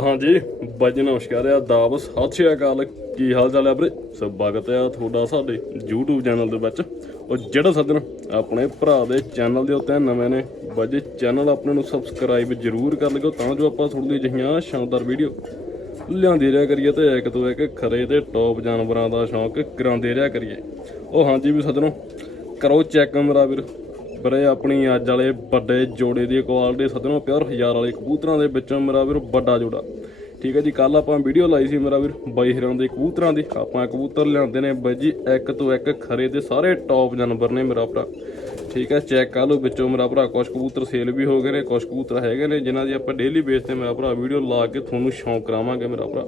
ਹਾਂਜੀ, ਬਾਈ ਜੀ ਨਮਸਕਾਰ ਆ ਦਾਬ ਸਤਿ ਸ਼੍ਰੀ ਅਕਾਲ। ਕੀ ਹਾਲ ਚਾਲ ਹੈ ਵੀਰੇ? ਸਵਾਗਤ ਹੈ ਤੁਹਾਡਾ ਸਾਡੇ YouTube ਚੈਨਲ ਦੇ ਵਿੱਚ। ਉਹ ਜਿਹੜਾ ਸੱਜਣ ਆਪਣੇ ਭਰਾ ਦੇ ਚੈਨਲ ਦੇ ਉੱਤੇ ਨਵੇਂ ਨੇ, ਬਾਈ ਚੈਨਲ ਆਪਣੇ ਨੂੰ ਸਬਸਕ੍ਰਾਈਬ ਜਰੂਰ ਕਰ ਲਿਓ, ਤਾਂ ਜੋ ਆਪਾਂ ਥੋੜੀ ਜਿਹੀਆਂ ਸ਼ਾਨਦਾਰ ਵੀਡੀਓ ਲਿਆਂਦੇ ਰਿਹਾ ਕਰੀਏ ਤੇ ਇੱਕ ਤੋਂ ਇੱਕ ਖਰੇ ਤੇ ਟੌਪ ਜਾਨਵਰਾਂ ਦਾ ਸ਼ੌਂਕ ਕਰਾਉਂਦੇ ਰਿਹਾ ਕਰੀਏ। ਉਹ ਹਾਂਜੀ ਵੀ ਸੱਜਣੋ, ਕਰੋ ਚੈੱਕ ਮੇਰਾ ਵੀਰ। ਵੀਰੇ ਆਪਣੀ ਅੱਜ ਵਾਲੇ ਵੱਡੇ ਜੋੜੇ ਦੀ ਕੁਆਲਿਟੀ ਸੱਜਣੋ ਪਿਓਰ ਹਜ਼ਾਰ ਵਾਲੇ ਕਬੂਤਰਾਂ ਦੇ ਵਿੱਚੋਂ ਮੇਰਾ ਵੀਰ ਵੱਡਾ ਜੋੜਾ। ਠੀਕ ਹੈ ਜੀ ਕੱਲ ਆਪਾਂ ਵੀਡੀਓ ਲਾਈ ਸੀ ਮੇਰਾ ਵੀਰ ਬਾਈ ਹਰਾਂ ਦੇ ਕਬੂਤਰਾਂ ਦੀ। ਆਪਾਂ ਕਬੂਤਰ ਲਿਆਂਦੇ ਨੇ ਬਾਈ ਜੀ, ਇੱਕ ਤੋਂ ਇੱਕ ਖਰੇ ਤੇ ਸਾਰੇ ਟੌਪ ਜਾਨਵਰ ਨੇ ਮੇਰਾ ਭਰਾ। ਠੀਕ ਹੈ ਚੈੱਕ ਕਰ ਲਓ ਵਿੱਚੋਂ ਮੇਰਾ ਭਰਾ ਕੁਝ ਕਬੂਤਰ ਸੇਲ ਵੀ ਹੋ ਗਏ ਨੇ ਕੁਝ ਕਬੂਤਰ ਹੈਗੇ ਨੇ, ਜਿਨ੍ਹਾਂ ਦੀ ਆਪਾਂ ਡੇਲੀ ਬੇਸ ਤੇ ਮੇਰਾ ਭਰਾ ਵੀਡੀਓ ਲਾ ਕੇ ਤੁਹਾਨੂੰ ਸ਼ੌਂਕ ਕਰਾਵਾਂਗੇ ਮੇਰਾ ਭਰਾ।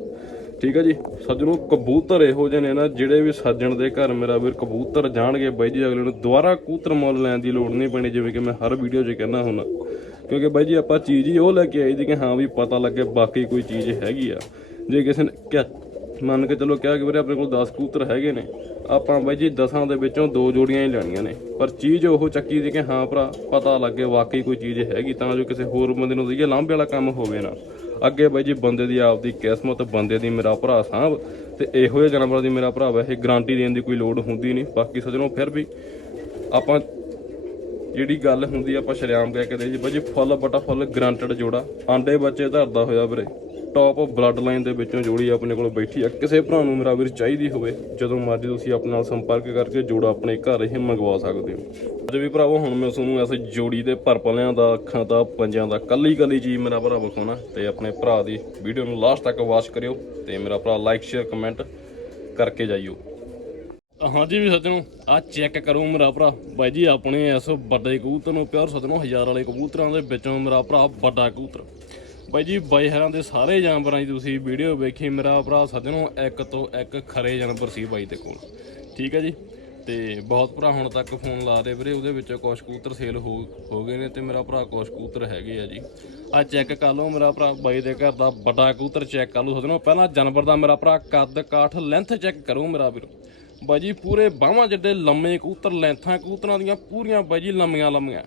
ਠੀਕ ਹੈ ਜੀ? ਸੱਜਣੋ, ਕਬੂਤਰ ਇਹੋ ਜਿਹੇ ਨੇ ਨਾ, ਜਿਹੜੇ ਵੀ ਸੱਜਣ ਦੇ ਘਰ ਮੇਰਾ ਵੀਰ ਕਬੂਤਰ ਜਾਣਗੇ ਬਾਈ ਜੀ, ਅਗਲੇ ਨੂੰ ਦੁਬਾਰਾ ਕਬੂਤਰ ਮੁੱਲ ਲੈਣ ਦੀ ਲੋੜ ਨਹੀਂ ਪੈਣੀ, ਜਿਵੇਂ ਕਿ ਮੈਂ ਹਰ ਵੀਡੀਓ 'ਚ ਕਹਿੰਦਾ ਹੁੰਦਾ। ਕਿਉਂਕਿ ਬਾਈ ਜੀ, ਆਪਾਂ ਚੀਜ਼ ਹੀ ਉਹ ਲੈ ਕੇ ਆਈ ਜੀ ਕਿ ਹਾਂ ਵੀ ਪਤਾ ਲੱਗੇ ਬਾਕੀ ਕੋਈ ਚੀਜ਼ ਹੈਗੀ ਆ। ਜੇ ਕਿਸੇ ਨੇ ਕਿਹਾ ਮੰਨ ਕੇ ਚਲੋ ਕਿਹਾ ਕਿ ਵੀਰੇ ਆਪਣੇ ਕੋਲ 10 ਕਬੂਤਰ ਹੈਗੇ ਨੇ, ਆਪਾਂ ਬਾਈ ਜੀ 10ਾਂ ਦੇ ਵਿੱਚੋਂ ਦੋ ਜੋੜੀਆਂ ਹੀ ਲੈਣੀਆਂ ਨੇ। ਪਰ ਚੀਜ਼ ਉਹ ਚੱਕੀ ਦੀ ਕਿ ਹਾਂ ਭਰਾ, ਪਤਾ ਲੱਗੇ ਵਾਕਈ ਕੋਈ ਚੀਜ਼ ਹੈਗੀ, ਤਾਂ ਜੋ ਕਿਸੇ ਹੋਰ ਬੰਦੇ ਨੂੰ ਦਈਏ ਲਾਂਭੇ ਵਾਲਾ ਕੰਮ ਹੋਵੇ ਨਾ। ਅੱਗੇ ਬਾਈ ਜੀ ਬੰਦੇ ਦੀ ਆਪਦੀ ਕਿਸਮਤ, ਬੰਦੇ ਦੀ ਮੇਰਾ ਭਰਾ ਸਾਹਬ ਤੇ ਇਹੋ ਜਿਹੇ ਜਾਨਵਰਾਂ ਦੀ ਮੇਰਾ ਭਰਾ ਵੈਸੇ ਗਾਰੰਟੀ ਦੇਣ ਦੀ ਕੋਈ ਲੋੜ ਹੁੰਦੀ ਨਹੀਂ। ਬਾਕੀ ਸੱਜਣੋ, ਫਿਰ ਵੀ ਆਪਾਂ ਜਿਹੜੀ ਗੱਲ ਹੁੰਦੀ ਆਪਾਂ ਸ਼ਰਿਆਮ ਕਹਿ ਕੇ ਦੇ ਜੀ, ਬਾਈ ਜੀ ਫੁੱਲ ਬਟਾ ਫੁੱਲ ਗਰੰਟਡ ਜੋੜਾ, ਆਂਡੇ ਬੱਚੇ ਧਰਦਾ ਹੋਇਆ ਵੀਰੇ। ਟੌਪ ਬਲੱਡ ਲਾਈਨ ਦੇ ਵਿੱਚੋਂ ਜੋੜੀ ਆਪਣੇ ਕੋਲ ਬੈਠੀ ਆ। ਕਿਸੇ ਭਰਾ ਨੂੰ ਮੇਰਾ ਵੀਰ ਚਾਹੀਦੀ ਹੋਵੇ, ਜਦੋਂ ਮਰਜ਼ੀ ਤੁਸੀਂ ਆਪਣੇ ਨਾਲ ਸੰਪਰਕ ਕਰਕੇ ਜੋੜਾ ਆਪਣੇ ਘਰ ਹੀ ਮੰਗਵਾ ਸਕਦੇ ਹੋ। ਅੱਜ ਵੀ ਭਰਾਵੋ, ਹੁਣ ਮੈਂ ਤੁਹਾਨੂੰ ਐਸੇ ਜੋੜੀ ਦੇ ਭਰਪਲਿਆਂ ਦਾ, ਅੱਖਾਂ ਦਾ ਪੰਜਾਂ ਦਾ ਕੱਲੀ ਕੱਲੀ ਚੀਜ਼ ਮੇਰਾ ਭਰਾ ਵਿਖਾਉਣਾ ਤੇ ਆਪਣੇ ਭਰਾ ਦੀ ਵੀਡੀਓ ਨੂੰ ਲਾਸਟ ਤੱਕ ਵਾਚ ਕਰਿਓ ਤੇ ਮੇਰਾ ਭਰਾ ਲਾਈਕ ਸ਼ੇਅਰ ਕਮੈਂਟ ਕਰਕੇ ਜਾਈਓ ਹਾਂਜੀ ਵੀ ਸੱਜਣੋ ਆ ਚੈੱਕ ਕਰੋ ਮੇਰਾ ਭਰਾ। ਬਾਈ ਜੀ, ਆਪਣੇ ਇਸ ਵੱਡੇ ਕਬੂਤਰ ਨੂੰ ਪਿਆਰ ਸੱਜਣੋ, ਹਜ਼ਾਰ ਵਾਲੇ ਕਬੂਤਰਾਂ ਦੇ ਵਿੱਚੋਂ ਮੇਰਾ ਭਰਾ ਵੱਡਾ ਕਬੂਤਰ। ਬਾਈ ਜੀ ਬਾਈ ਹਰਾਂ ਦੇ ਸਾਰੇ ਜਾਨਵਰਾਂ ਦੀ ਤੁਸੀਂ ਵੀਡੀਓ ਵੇਖੀ, ਮੇਰਾ ਭਰਾ ਸੱਜਣੋ, ਇੱਕ ਤੋਂ ਇੱਕ ਖਰੇ ਜਾਨਵਰ ਸੀ ਬਾਈ ਦੇ ਕੋਲ। ਠੀਕ ਹੈ ਜੀ? ਤੇ ਬਹੁਤ ਭਰਾ ਹੁਣ ਤੱਕ ਫੋਨ ਲਾ ਰਹੇ ਵੀਰੇ, ਉਹਦੇ ਵਿੱਚੋਂ ਕੁਛ ਕਬੂਤਰ ਸੇਲ ਹੋ ਹੋ ਗਏ ਨੇ ਤੇ ਮੇਰਾ ਭਰਾ ਕੁਛ ਕਬੂਤਰ ਹੈਗੇ ਆ ਜੀ। ਆ ਚੈੱਕ ਕਰ ਲਓ ਮੇਰਾ ਭਰਾ, ਬਾਈ ਦੇ ਘਰ ਦਾ ਵੱਡਾ ਕਬੂਤਰ ਚੈੱਕ ਕਰ ਲਓ ਸੱਜਣੋ। ਪਹਿਲਾਂ ਜਾਨਵਰ ਦਾ ਮੇਰਾ ਭਰਾ ਕੱਦ, ਕਾਠ ਲੈਂਥ ਚੈੱਕ ਕਰੋ ਮੇਰਾ ਵੀਰ। ਬਾਜੀ ਪੂਰੇ ਬਾਹਾਂ ਜਿੱਡੇ ਲੰਮੇ ਕਬੂਤਰ ਲੈਂਥਾਂ ਕਬੂਤਰਾਂ ਦੀਆਂ ਪੂਰੀਆਂ ਬਾਜੀ ਲੰਮੀਆਂ ਲੰਮੀਆਂ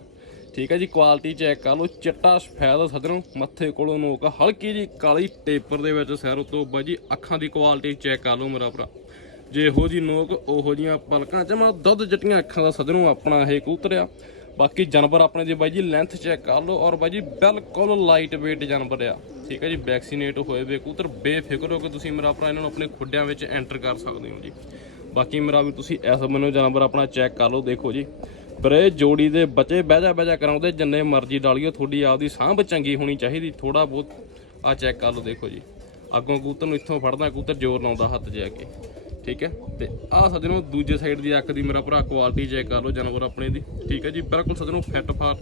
ਠੀਕ ਹੈ ਜੀ ਕੁਆਲਿਟੀ ਚੈੱਕ ਕਰ ਲਓ, ਚਿੱਟਾ ਸਫੈਦ ਸਦਰੋਂ ਮੱਥੇ ਕੋਲੋਂ ਨੋਕ, ਹਲਕੀ ਜੀ ਕਾਲੀ ਟੇਪਰ ਦੇ ਵਿੱਚ ਸਿਰ ਉਤੋਂ ਬਾਜੀ ਅੱਖਾਂ ਦੀ ਕੁਆਲਿਟੀ ਚੈੱਕ ਕਰ ਲਓ ਮੇਰਾ ਭਰਾ। ਜਿਹੋ ਇਹੋ ਜੀ ਨੋਕ, ਉਹੋ ਜੀਆਂ ਪਲਕਾਂ ਜਮਾ ਦੁੱਧ ਜਟੀਆਂ ਅੱਖਾਂ ਦਾ ਸਦਰੋਂ ਆਪਣਾ ਇਹ ਕਬੂਤਰ ਆ। ਬਾਕੀ ਜਾਨਵਰ ਆਪਣੇ ਜੇ ਬਾਈ ਜੀ ਲੈਂਥ ਚੈੱਕ ਕਰ ਲਓ ਔਰ ਬਾਈ ਜੀ, ਬਿਲਕੁਲ ਲਾਈਟ weight ਜਾਨਵਰ ਆ। ਠੀਕ ਹੈ ਜੀ ਵੈਕਸੀਨੇਟ ਹੋਏ ਵੇ ਕਬੂਤਰ, ਬੇਫਿਕਰ ਹੋ ਕੇ ਤੁਸੀਂ ਮੇਰਾ ਭਰਾ ਇਹਨਾਂ ਨੂੰ ਆਪਣੇ ਖੁੱਡਿਆਂ ਵਿੱਚ ਐਂਟਰ ਕਰ ਸਕਦੇ ਹੋ ਜੀ। ਬਾਕੀ ਮੇਰਾ ਵੀ ਤੁਸੀਂ ਇਸ ਮੈਨੂੰ ਜਾਨਵਰ ਆਪਣਾ ਚੈੱਕ ਕਰ ਲਓ, ਦੇਖੋ ਜੀ। ਬਰੇ ਜੋੜੀ ਦੇ ਬੱਚੇ ਬਹਿਜਾ ਬਹਿਜਾ ਕਰਾਉਂਦੇ, ਜਿੰਨੇ ਮਰਜ਼ੀ ਡਾਲੀਓ, ਤੁਹਾਡੀ ਆਪਦੀ ਸਾਂਭ ਚੰਗੀ ਹੋਣੀ ਚਾਹੀਦੀ ਥੋੜਾ ਬਹੁਤ ਆ ਚੈੱਕ ਕਰ ਲਓ, ਦੇਖੋ ਜੀ। ਅੱਗੋਂ ਕਬੂਤਰ ਨੂੰ ਇੱਥੋਂ ਫੜਦਾ, ਕਬੂਤਰ ਜ਼ੋਰ ਲਾਉਂਦਾ ਹੱਥ 'ਚ ਅੱਗੇ। ਠੀਕ ਹੈ? ਤੇ ਆਹ ਸੱਜਣੋ, ਦੂਜੇ ਸਾਈਡ ਦੀ ਅੱਖ ਦੀ ਮੇਰਾ ਭਰਾ ਕੁਆਲਿਟੀ ਚੈੱਕ ਕਰ ਲਓ, ਜਾਨਵਰ ਆਪਣੇ ਦੀ। ਠੀਕ ਹੈ ਜੀ? ਬਿਲਕੁਲ ਸੱਜਣੋ ਫਿੱਟ ਫਾਟ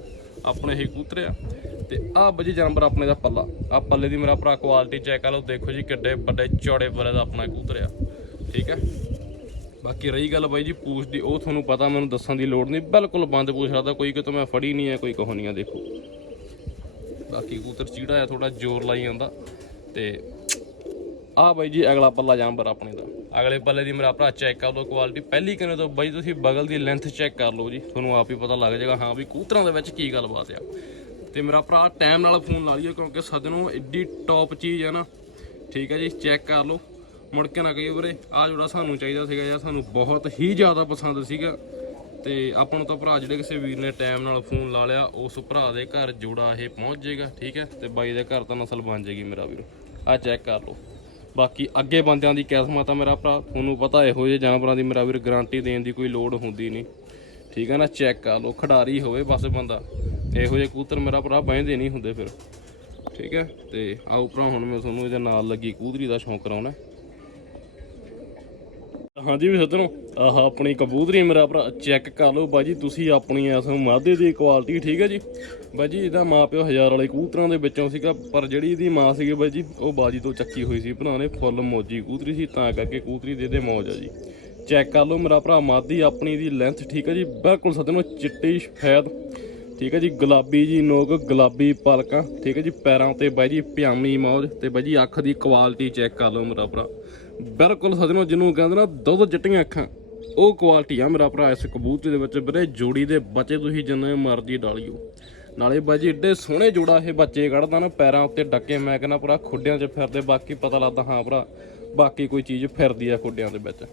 ਆਪਣੇ ਹੀ ਕਬੂਤਰ ਆ। ਤੇ ਆਹ ਬਜੀ ਜਾਨਵਰ ਆਪਣੇ ਦਾ ਪੱਲਾ। ਆਹ ਪੱਲੇ ਦੀ ਮੇਰਾ ਭਰਾ ਕੁਆਲਿਟੀ ਚੈੱਕ ਕਰ ਲਓ, ਦੇਖੋ ਜੀ ਕਿੱਡੇ ਵੱਡੇ ਚੌੜੇ ਪੱਲੇ ਦਾ ਆਪਣਾ ਕਬੂਤਰ ਠੀਕ ਹੈ? ਬਾਕੀ ਰਹੀ ਗੱਲ ਬਾਈ ਜੀ, ਪੂਛ ਦੀ, ਉਹ ਤੁਹਾਨੂੰ ਪਤਾ, ਮੈਨੂੰ ਦੱਸਣ ਦੀ ਲੋੜ ਨਹੀਂ। ਬਿਲਕੁਲ ਬੰਦ ਪੂਛ ਸਕਦਾ ਕੋਈ ਕਿਤੋਂ ਮੈਂ ਫੜੀ ਨਹੀਂ ਹੈ, ਕੋਈ ਕਹੋ ਨਹੀਂ ਆ ਦੇਖੋ। ਬਾਕੀ ਕੂਤਰ ਚੀੜਾ ਆ ਥੋੜਾ ਜ਼ੋਰ ਲਾਈ ਜਾਂਦਾ। ਤੇ ਆ ਬਾਈ ਜੀ, ਅਗਲਾ ਪੱਲਾ ਜਾਨਵਰ ਆਪਣੇ ਦਾ। ਅਗਲੇ ਪੱਲੇ ਦੀ ਮੇਰਾ ਭਰਾ ਚੈੱਕ ਕਰ ਲਓ ਕੁਆਲਿਟੀ ਪਹਿਲੀ ਕਿਨੇ ਤੋਂ ਬਾਈ, ਤੁਸੀਂ ਬਗਲ ਦੀ ਲੈਂਥ ਚੈੱਕ ਕਰ ਲਓ ਜੀ। ਤੁਹਾਨੂੰ ਆਪ ਹੀ ਪਤਾ ਲੱਗ ਜਾਏਗਾ, ਹਾਂ ਵੀ ਕੂਤਰਾਂ ਦੇ ਵਿੱਚ ਕੀ ਗੱਲਬਾਤ ਆ। ਤੇ ਮੇਰਾ ਭਰਾ ਟਾਈਮ ਨਾਲ ਫੋਨ ਲਾ ਲਿਓ ਕਿਉਂਕਿ ਸੱਜਣੋਂ, ਐਡੀ ਟੌਪ ਚੀਜ਼ ਆ ਨਾ। ਠੀਕ ਹੈ ਜੀ ਚੈੱਕ ਕਰ ਲਓ। ਮੁੜ ਕੇ ਨਾ ਕਹੀਓ ਵੀਰੇ ਆ ਜਿਹੜਾ ਸਾਨੂੰ ਚਾਹੀਦਾ ਸੀਗਾ ਜਾਂ ਸਾਨੂੰ ਬਹੁਤ ਹੀ ਜ਼ਿਆਦਾ ਪਸੰਦ ਸੀਗਾ, ਤੇ ਆਪਾਂ ਨੂੰ ਤਾਂ ਭਰਾ ਜਿਹੜੇ ਕਿਸੇ ਵੀਰ ਨੇ ਟਾਈਮ ਨਾਲ ਫੋਨ ਲਾ ਲਿਆ, ਉਸ ਭਰਾ ਦੇ ਘਰ ਜੋੜਾ ਇਹ ਪਹੁੰਚ ਜਾਏਗਾ, ਠੀਕ ਹੈ? ਤੇ ਬਾਈ ਦੇ ਘਰ ਤਾਂ ਨਸਲ ਬਣ ਜਾਏਗੀ ਮੇਰਾ ਵੀਰ ਆ ਚੈੱਕ ਕਰ ਲਓ। ਬਾਕੀ ਅੱਗੇ ਬੰਦਿਆਂ ਦੀ ਕਿਸਮਤ ਆ ਮੇਰਾ ਭਰਾ, ਤੁਹਾਨੂੰ ਪਤਾ ਇਹੋ ਜਿਹੇ ਜਾਨਵਰਾਂ ਦੀ ਮੇਰਾ ਵੀਰ ਗਾਰੰਟੀ ਦੇਣ ਦੀ ਕੋਈ ਲੋੜ ਹੁੰਦੀ ਨਹੀਂ, ਠੀਕ ਹੈ ਨਾ? ਚੈੱਕ ਕਰ ਲਓ, ਖਿਡਾਰੀ ਹੋਵੇ ਬਸ ਬੰਦਾ, ਇਹੋ ਜਿਹੇ ਕੂਤਰ ਮੇਰਾ ਭਰਾ ਬਹਿੰਦੇ ਨਹੀਂ ਹੁੰਦੇ ਫਿਰ, ਠੀਕ ਹੈ? ਤੇ ਆਓ ਭਰਾ, ਹੁਣ ਮੈਂ ਤੁਹਾਨੂੰ ਇਹਦੇ ਨਾਲ ਲੱਗੀ ਕਬੂਤਰੀ ਦਾ ਸ਼ੌਂਕ ਕਰਾਉਣਾ। ਹਾਂਜੀ ਵੀ ਸੱਜਣੋ, ਆਹ ਆਪਣੀ ਕਬੂਤਰੀ ਮੇਰਾ ਭਰਾ ਚੈੱਕ ਕਰ ਲਓ ਬਾਜੀ, ਤੁਸੀਂ ਆਪਣੀ ਇਸ ਮਾਦੇ ਦੀ ਕੁਆਲਿਟੀ ਠੀਕ ਹੈ ਜੀ? ਬਾਜੀ, ਇਹਦਾ ਮਾਪਿਓ ਹਜ਼ਾਰ ਵਾਲੇ ਕਬੂਤਰਾਂ ਦੇ ਵਿੱਚੋਂ ਸੀਗਾ, ਪਰ ਜਿਹੜੀ ਇਹਦੀ ਮਾਂ ਸੀਗੀ ਬਾਜੀ, ਉਹ ਬਾਜੀ ਤੋਂ ਚੱਕੀ ਹੋਈ ਸੀ, ਭਰਾ ਨੇ ਫੁੱਲ ਮੋਜੀ ਕਬੂਤਰੀ ਸੀ, ਤਾਂ ਕਰਕੇ ਕਬੂਤਰੀ ਦੇ ਦੇ ਮੌਜ ਆ ਜੀ। ਚੈੱਕ ਕਰ ਲਓ ਮੇਰਾ ਭਰਾ ਮਾਦੀ ਆਪਣੀ ਦੀ ਲੈਂਥ ਠੀਕ ਹੈ ਜੀ? ਬਿਲਕੁਲ ਸੱਜਣੋ, ਚਿੱਟੀ ਸਫੈਦ, ਠੀਕ ਹੈ ਜੀ? ਗੁਲਾਬੀ ਜੀ ਨੋਕ, ਗੁਲਾਬੀ ਪਲਕਾਂ, ਠੀਕ ਹੈ ਜੀ? ਪੈਰਾਂ ਤੇ ਬਾਈ ਜੀ ਪਿਆਮੀ ਮੌਜ, ਤੇ ਬਾਈ ਜੀ ਅੱਖ ਦੀ ਕੁਆਲਿਟੀ ਚੈੱਕ ਕਰ ਲਓ ਮੇਰਾ ਭਰਾ। ਬਿਲਕੁਲ ਸਜਣੋ, ਜਿਹਨੂੰ ਕਹਿੰਦੇ ਨਾ ਦੁੱਧ ਚਿੱਟੀਆਂ ਅੱਖਾਂ। ਉਹ ਕੁਆਲਿਟੀ ਆ ਮੇਰਾ ਭਰਾ, ਇਸ ਕਬੂਤਰ ਦੇ ਵਿੱਚ ਵੀਰੇ ਜੋੜੀ ਦੇ ਬੱਚੇ ਤੁਸੀਂ ਜਿੰਨੇ ਮਰਜ਼ੀ ਡਾਲਿਓ। ਨਾਲੇ ਬਾਜੀ ਏਡੇ ਸੋਹਣੇ ਜੋੜਾ ਇਹ ਬੱਚੇ ਕੱਢਦਾ ਨਾ, ਪੈਰਾਂ ਉੱਤੇ ਡੱਕੇ, ਮੈਂ ਕਹਿੰਦਾ ਭਰਾ ਖੁੱਡਿਆਂ 'ਚ ਫਿਰਦੇ, ਬਾਕੀ ਪਤਾ ਲੱਗਦਾ, ਹਾਂ ਭਰਾ, ਬਾਕੀ ਕੋਈ ਚੀਜ਼ ਫਿਰਦੀ ਆ ਖੁੱਡਿਆਂ ਦੇ ਵਿੱਚ।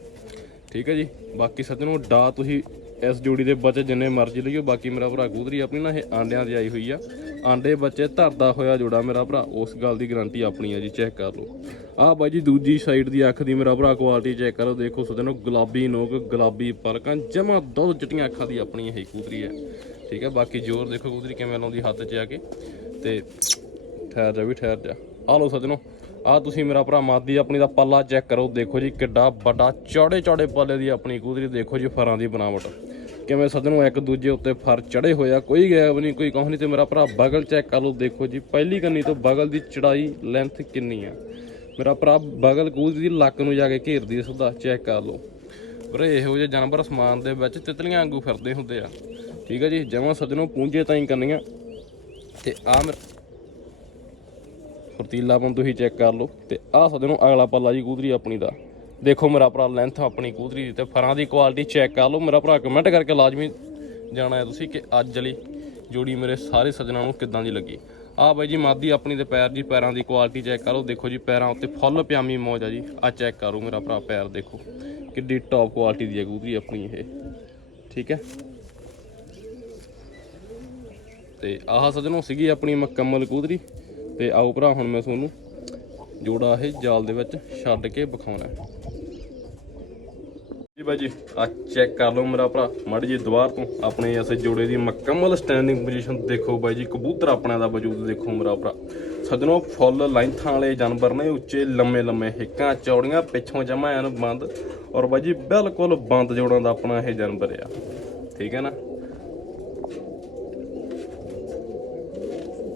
ਠੀਕ ਹੈ ਜੀ, ਬਾਕੀ ਸੱਜਣੋ, ਡਾ ਤੁਸੀਂ ਇਸ ਜੋੜੀ ਦੇ ਬੱਚੇ ਜਿੰਨੇ ਮਰਜ਼ੀ ਲਈਓ, ਬਾਕੀ ਮੇਰਾ ਭਰਾ ਕੂਦਰੀ ਆਪਣੀ ਨਾ ਇਹ ਆਂਡਿਆਂ ਦੀ ਆਈ ਹੋਈ ਆ। ਆਂਡੇ ਬੱਚੇ ਧਰਦਾ ਹੋਇਆ ਜੋੜਾ ਮੇਰਾ ਭਰਾ, ਉਸ ਗੱਲ ਦੀ ਗਾਰੰਟੀ ਆਪਣੀ ਆ ਜੀ, ਚੈੱਕ ਕਰ ਲਓ। ਆਹ ਬਾਈ ਜੀ, ਦੂਜੀ ਸਾਈਡ ਦੀ ਅੱਖ ਦੀ ਮੇਰਾ ਭਰਾ ਕੁਆਲਿਟੀ ਚੈੱਕ ਕਰੋ, ਦੇਖੋ ਸੱਜਣੋ ਗੁਲਾਬੀ ਨੋਕ, ਗੁਲਾਬੀ ਪਲਕਾਂ ਜਮਾ ਦੁੱਧ ਚਿੱਟੀਆਂ ਅੱਖਾਂ ਦੀ ਆਪਣੀ ਇਹ ਕੂਦਰੀ ਹੈ ਠੀਕ ਹੈ ਬਾਕੀ ਜ਼ੋਰ ਦੇਖੋ ਕੂਦਰੀ ਕਿਵੇਂ ਲਾਉਂਦੀ ਹੱਥ 'ਚ ਆ ਕੇ। ਤੇ ਠਹਿਰ ਜਾ ਵੀ, ਠਹਿਰ ਜਾ। ਆ ਲਓ ਸੱਜਣੋ ਆ ਤੁਸੀਂ ਮੇਰਾ ਭਰਾ ਮਾਦੀ ਆਪਣੀ ਦਾ ਪੱਲਾ ਚੈੱਕ ਕਰੋ, ਦੇਖੋ ਜੀ ਕਿੱਡਾ ਵੱਡਾ ਚੌੜੇ ਚੌੜੇ ਪੱਲੇ ਦੀ ਆਪਣੀ ਕੂਦਰੀ ਦੇਖੋ ਜੀ ਫਰਾਂ ਦੀ ਬਣਾਵਟ ਕਿਵੇਂ ਸੱਜਣੋ, ਇੱਕ ਦੂਜੇ ਉੱਤੇ ਫਰ ਚੜੇ ਹੋਇਆ ਕੋਈ ਗੈਪ ਨਹੀਂ, ਕੋਈ ਕੁਛ ਨਹੀਂ ਤੇ ਮੇਰਾ ਭਰਾ ਬਗਲ ਚੈੱਕ ਕਰ ਲਓ ਦੇਖੋ ਜੀ, ਪਹਿਲੀ ਕੰਨੀ ਤੋਂ ਬਗਲ ਦੀ ਚੜਾਈ ਲੈਂਥ ਕਿੰਨੀ ਆ? ਮੇਰਾ ਭਰਾ ਬਗਲ ਕੂਦ ਦੀ ਲੱਕ ਨੂੰ ਜਾ ਕੇ ਘੇਰਦੀ ਹੈ ਸਿੱਧਾ, ਚੈੱਕ ਕਰ ਲਓ। ਵੀਰੇ, ਇਹੋ ਜਿਹੇ ਜਾਨਵਰ ਸਮਾਨ ਦੇ ਵਿੱਚ ਤਿਤਲੀਆਂ ਵਾਂਗੂ ਫਿਰਦੇ ਹੁੰਦੇ ਆ। ਠੀਕ ਹੈ ਜੀ, ਜਮਾਂ ਸੱਜਣੋ ਪੂੰਝੇ ਤਾਈਂ ਕਰਨੀਆਂ ਤੇ ਆ ਮੇਰਾ ਫਰਤੀਲਾਪਨ ਤੁਸੀਂ ਚੈੱਕ ਕਰ ਲਓ। ਤੇ ਆਹ ਸੱਜਣੋ ਅਗਲਾ ਪੱਲਾ ਜੀ ਕੂਦਰੀ ਆਪਣੀ ਦਾ। ਦੇਖੋ ਮੇਰਾ ਭਰਾ ਲੈਂਥ ਆਪਣੀ ਕੂਦਰੀ ਦੀ ਤੇ ਫਰਾਂ ਦੀ ਕੁਆਲਿਟੀ ਚੈੱਕ ਕਰ ਲਓ। ਮੇਰਾ ਭਰਾ ਕਮੈਂਟ ਕਰਕੇ ਲਾਜ਼ਮੀ ਜਾਣਾ ਹੈ ਤੁਸੀਂ ਕਿ ਅੱਜ ਵਾਲੀ ਜੋੜੀ ਮੇਰੇ ਸਾਰੇ ਸੱਜਣਾਂ ਨੂੰ ਕਿੱਦਾਂ ਦੀ ਲੱਗੀ। ਆਹ ਬਾਈ ਜੀ, ਮਾਦੀ ਆਪਣੀ ਦੇ ਪੈਰ ਜੀ, ਪੈਰਾਂ ਦੀ ਕੁਆਲਿਟੀ ਚੈੱਕ ਕਰੋ ਦੇਖੋ ਜੀ, ਪੈਰਾਂ ਉੱਤੇ ਫੁੱਲ ਪਿਆਮੀ ਮੌਜ ਆ ਜੀ। ਆ ਚੈੱਕ ਕਰੋ ਮੇਰਾ ਭਰਾ ਪੈਰ, ਦੇਖੋ ਕਿੱਡੀ ਟੌਪ ਕੁਆਲਿਟੀ ਦੀ ਹੈ ਕੂਦਰੀ ਆਪਣੀ ਇਹ। ਠੀਕ ਹੈ? ਤੇ ਆਹ ਸੱਜਣੋ ਸੀਗੀ ਆਪਣੀ ਮੁਕੰਮਲ ਕੂਦਰੀ। ਤੇ ਆਓ ਭਰਾ, ਹੁਣ ਮੈਂ ਤੁਹਾਨੂੰ ਜੋੜਾ ਇਹ ਜਾਲ ਦੇ ਵਿੱਚ ਛੱਡ ਕੇ ਵਿਖਾਉਣਾ ਜੀ ਬਾਜੀ, ਆ ਚੈੱਕ ਕਰ ਲਓ ਮੇਰਾ ਭਰਾ। ਮੜ ਜੀ ਦੁਬਾਰ ਤੋਂ ਆਪਣੇ ਇਸ ਜੋੜੇ ਦੀ ਮੁਕੰਮਲ ਸਟੈਂਡਿੰਗ ਪੋਜੀਸ਼ਨ ਦੇਖੋ ਬਾਈ ਜੀ, ਕਬੂਤਰ ਆਪਣਾ ਦਾ ਵਜੂਦ ਦੇਖੋ ਮੇਰਾ ਭਰਾ। ਸੱਜਣੋ, ਫੁੱਲ ਲਾਈਨਥਾਂ ਵਾਲੇ ਜਾਨਵਰ ਨੇ, ਉੱਚੇ, ਲੰਮੇ ਲੰਮੇ ਹਿੱਕਾਂ, ਚੌੜੀਆਂ, ਪਿੱਛੋਂ ਜਮਾ ਐਨ ਬੰਦ। ਔਰ ਬਾਈ ਜੀ, ਬਿਲਕੁਲ ਬੰਦ ਜੋੜਾਂ ਦਾ ਆਪਣਾ ਇਹ ਜਾਨਵਰ ਆ। ਠੀਕ ਹੈ ਨਾ?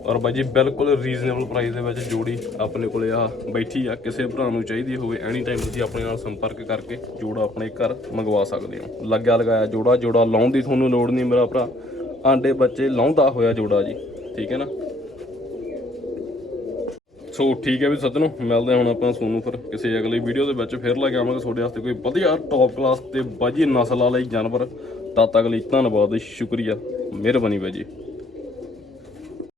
ਔਰ ਬਾਈ ਜੀ, ਬਿਲਕੁਲ ਰੀਜ਼ਨੇਬਲ ਪ੍ਰਾਈਸ ਦੇ ਵਿੱਚ ਜੋੜੀ ਆਪਣੇ ਕੋਲੇ ਆ ਬੈਠੀ ਆ। ਕਿਸੇ ਭਰਾ ਨੂੰ ਚਾਹੀਦੀ ਹੋਵੇ ਐਨੀ ਟਾਈਮ ਤੁਸੀਂ ਆਪਣੇ ਨਾਲ ਸੰਪਰਕ ਕਰਕੇ ਜੋੜਾ ਆਪਣੇ ਘਰ ਮੰਗਵਾ ਸਕਦੇ ਹੋ। ਲੱਗਿਆ ਲਗਾਇਆ ਜੋੜਾ ਜੋੜਾ ਲਾਉਣ ਦੀ ਤੁਹਾਨੂੰ ਲੋੜ ਨਹੀਂ ਮੇਰਾ ਭਰਾ। ਆਂਡੇ ਬੱਚੇ ਲਾਉਂਦਾ ਹੋਇਆ ਜੋੜਾ ਜੀ, ਠੀਕ ਹੈ ਨਾ? ਸੋ ਠੀਕ ਹੈ ਵੀ ਸੱਜਣੋ, ਮਿਲਦੇ ਹਾਂ ਹੁਣ ਆਪਾਂ ਤੁਹਾਨੂੰ ਫਿਰ ਕਿਸੇ ਅਗਲੀ ਵੀਡੀਓ ਦੇ ਵਿੱਚ। ਫਿਰ ਲੈ ਕੇ ਆਵਾਂਗੇ ਤੁਹਾਡੇ ਵਾਸਤੇ ਕੋਈ ਵਧੀਆ ਟੌਪ ਕਲਾਸ ਤੇ ਬਾਜੀ ਨਸਲ ਵਾਲੇ ਜਾਨਵਰ। ਤਦ ਤੱਕ ਲਈ ਧੰਨਵਾਦ, ਸ਼ੁਕਰੀਆ, ਮਿਹਰਬਾਨੀ ਬਾਈ ਜੀ।